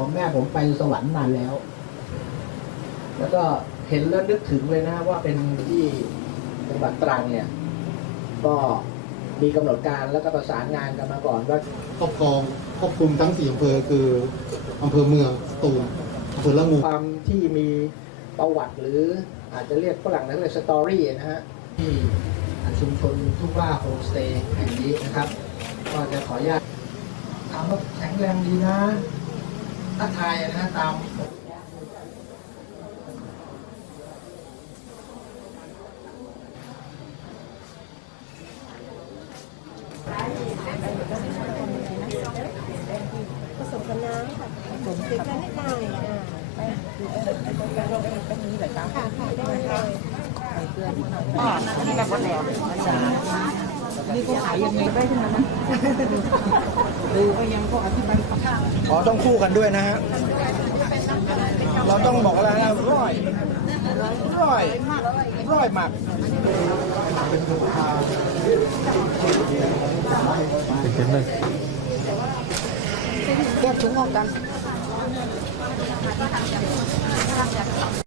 ผมแม่ผมไปสวรรค์นานแล้ว แล้วก็เห็นแล้วนึกถึงเลยนะว่าเป็นที่จังหวัดตรังเนี่ย ก็มีกำหนดการแล้วก็ประสานงานกันมาก่อนว่าครอบครองครอบคลุมทั้งสี่อำเภอคืออำเภอเมืองสตูลอำเภอละงูความที่มีประวัติหรืออาจจะเรียกฝรั่งนั้นเลยสตอรี่นะฮะที่ชุมชนทุ่งว่าโฮมสเตย์แห่งนี้นะครับ ก็จะขออนุญาตถามว่าแข็งแรงดีนะ ถ้าทายนะฮะตามผสมกับน้ำค่ะผสมกันนิดหน่อยอ่าค่ะค่ะได้เลยนี่เขาขายยังไงได้ทั้งนั้น ดูก็ยังเขาอธิบายอ๋อต้องคู่กันด้วยนะฮะ เราต้องบอกอะไรนะร้อยร้อยร้อยหมักแก้ถุงออกกัน